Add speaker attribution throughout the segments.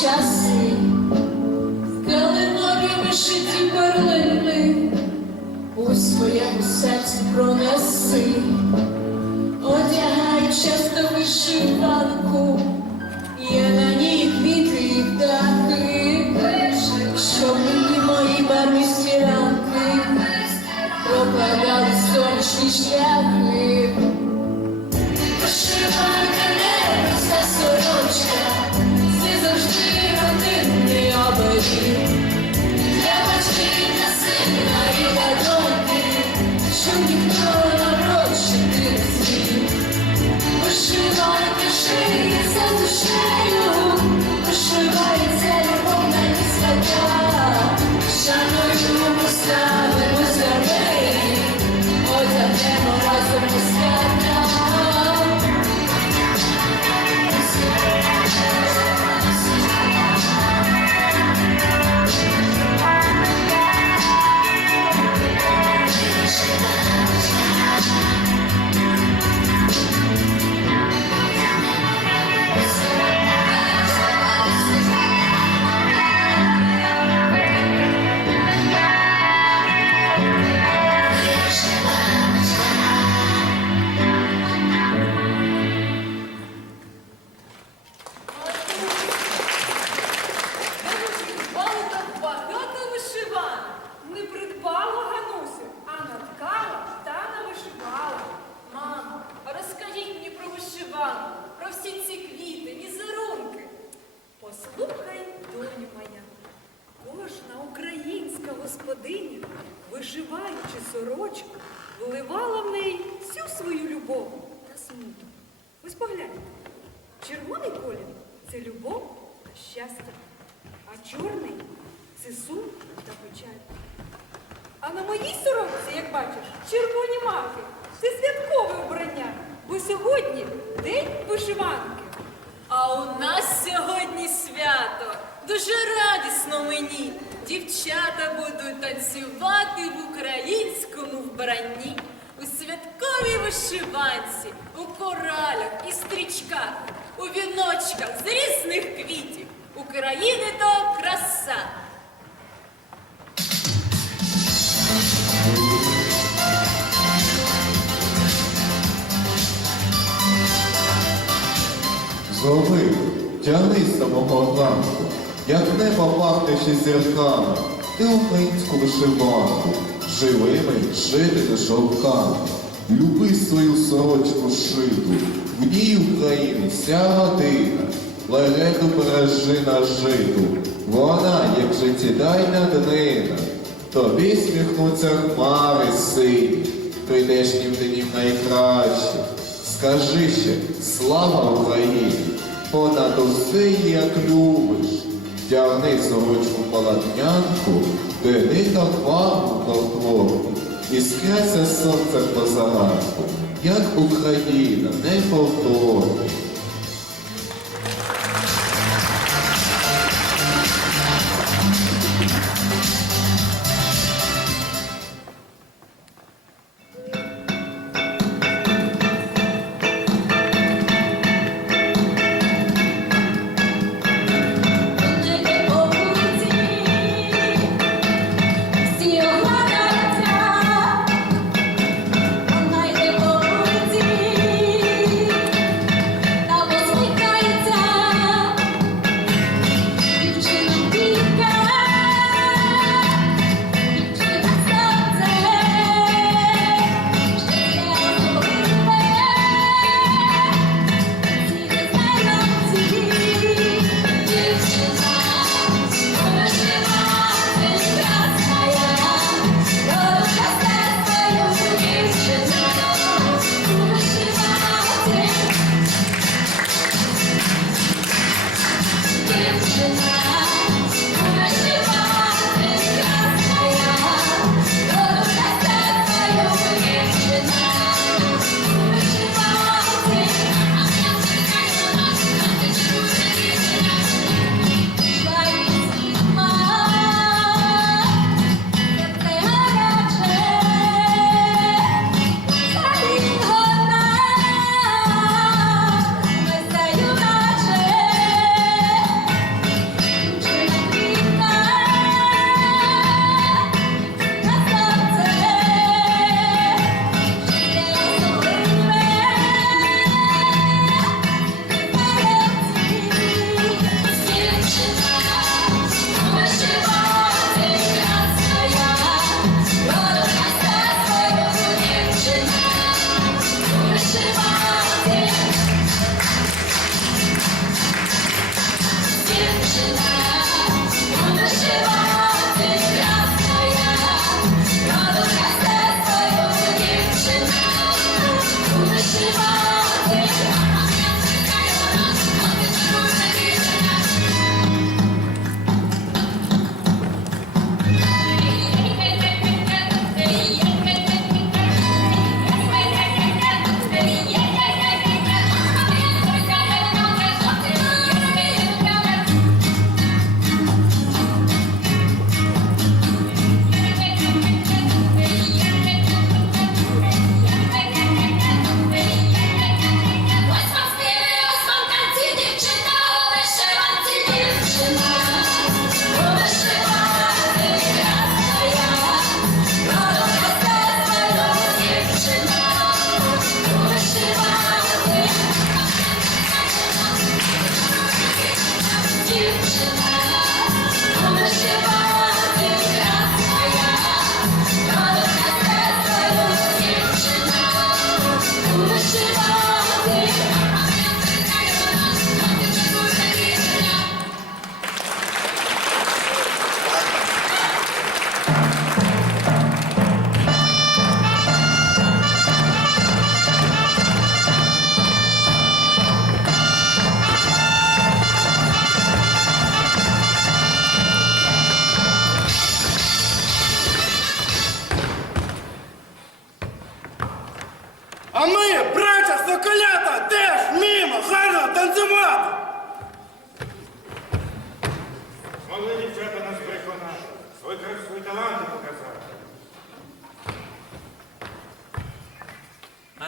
Speaker 1: deixa shame. співати в
Speaker 2: українському вбранні, у святковій вишиванці, у коралях і стрічках, у віночках з різних квітів України то краса.
Speaker 3: Зроби, тягни самого ганку, як небо пахнеш із і українську вишиванку. Живими шити не шовками. Люби свою сорочку шиту, в ній Україні вся година, легенду бережи на житу. Вона, як життєдайна днина, тобі сміхнуться хмари сині, прийдешнім днів найкраще. Скажи ще, слава Україні, понад усе, як любиш. Вдягни сорочку полотнянку, дини та вагу та хвору, і скряйся сонцем до заранку, як Україна,
Speaker 4: не повторна.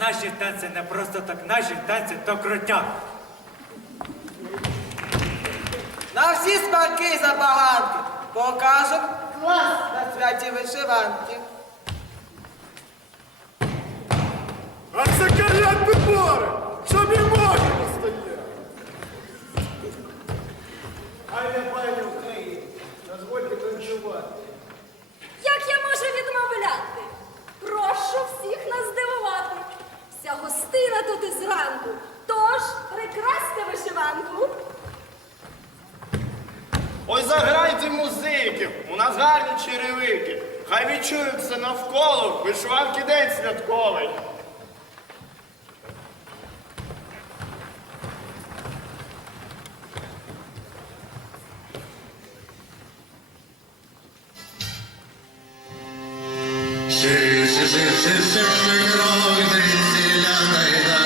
Speaker 5: А наші танці не просто так, наші танці то крутяк.
Speaker 6: На всі смаки забаганки покажем клас на святі вишиванки.
Speaker 7: А це карят вибори, щоб і можна стояти.
Speaker 8: Гостина тут із ранку. Тож прикрасьте вишиванку.
Speaker 7: Ой, заграйте музики, у нас гарні черевики. Хай відчують все навколо, вишиванки день святковий.
Speaker 9: jesus Shri Shri Shri Shri Shri Shri Shri Shri Shri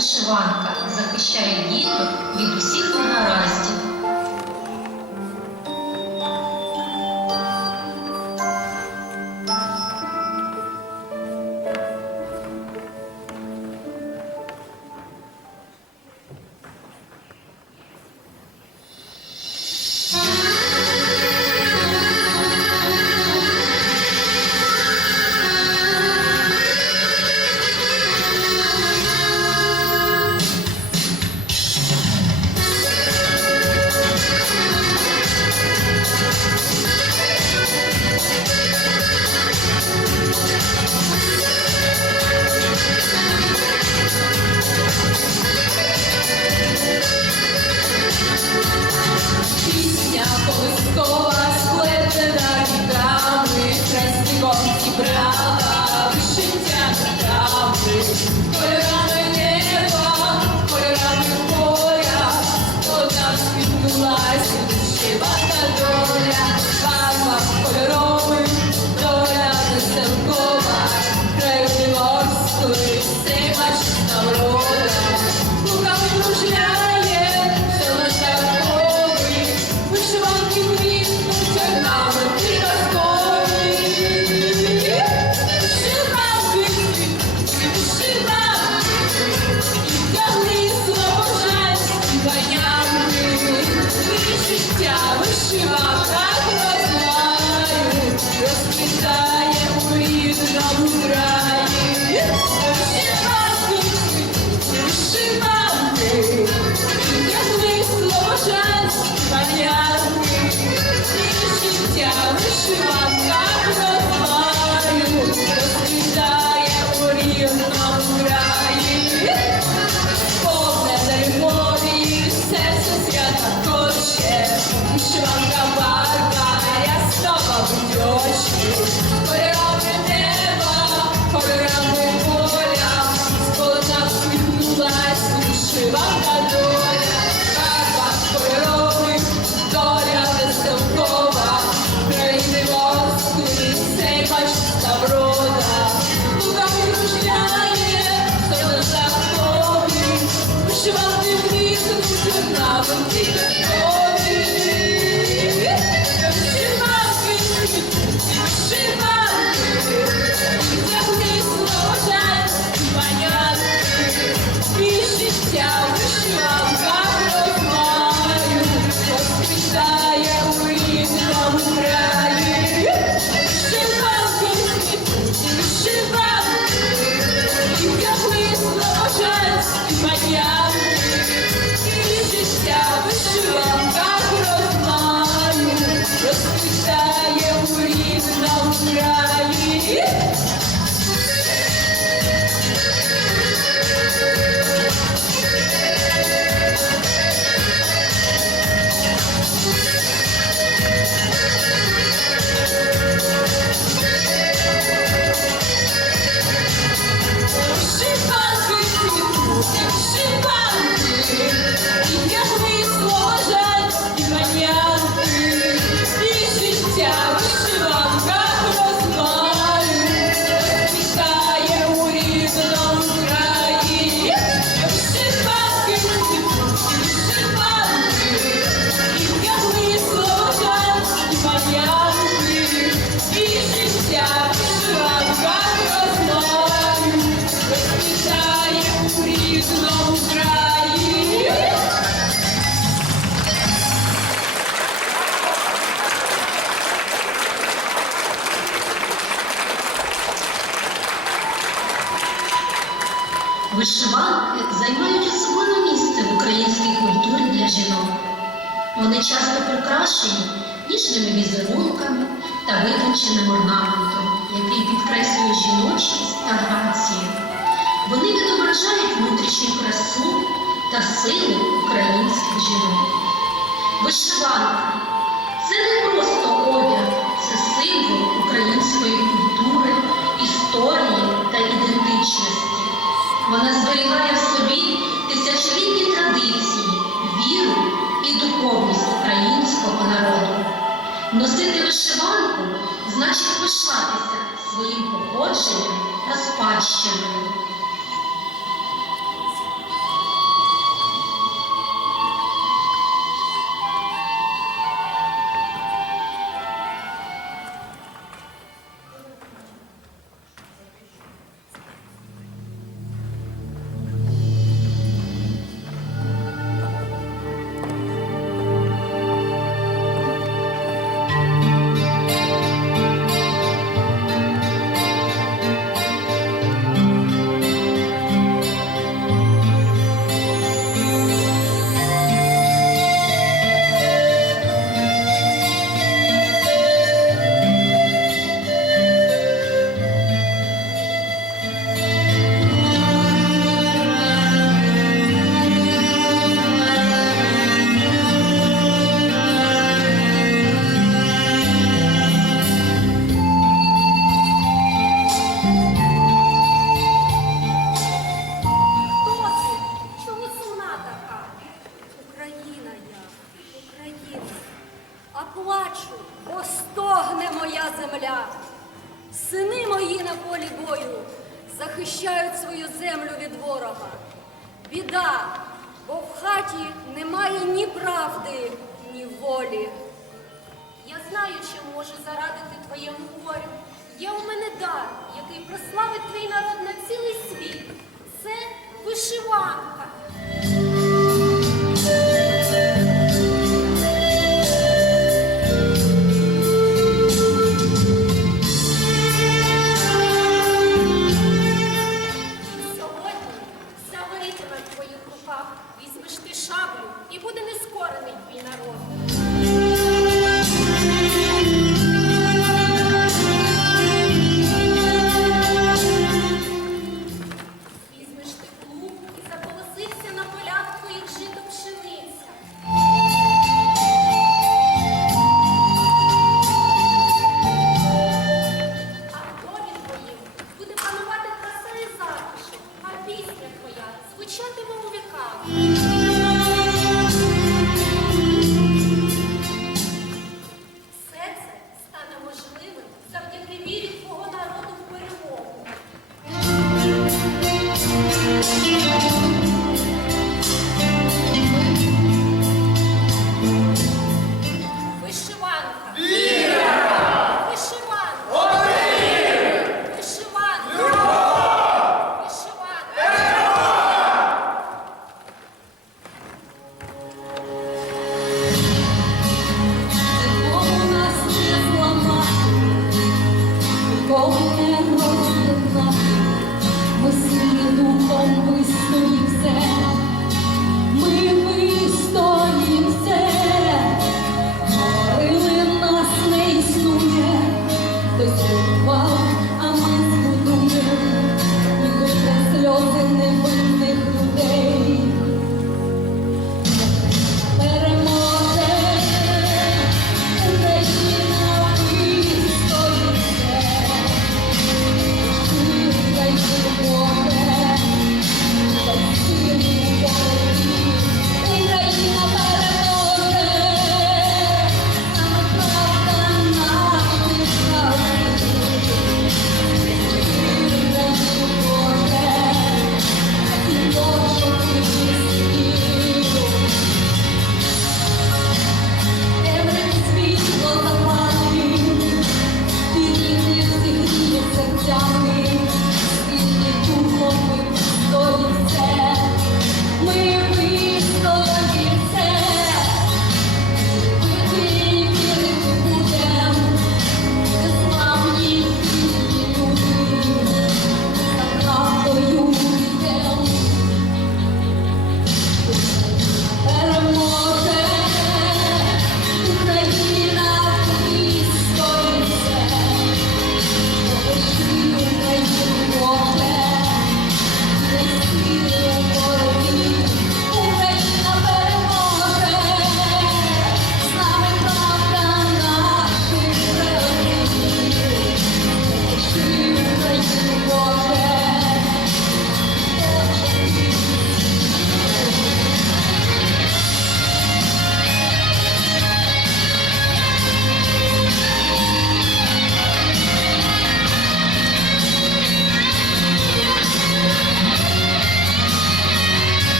Speaker 9: вишиванка захищає діток від усіх негараздів.
Speaker 1: Madura. should not believe. Вишиванки
Speaker 9: займають особливе місце в українській культурі для жінок. Вони часто прикрашені ніжними візерунками та витонченим орнаментом, який підкреслює жіночість та грацію. Вони відображають внутрішню красу та силу українських жінок.
Speaker 2: Вишиванки спадщиною.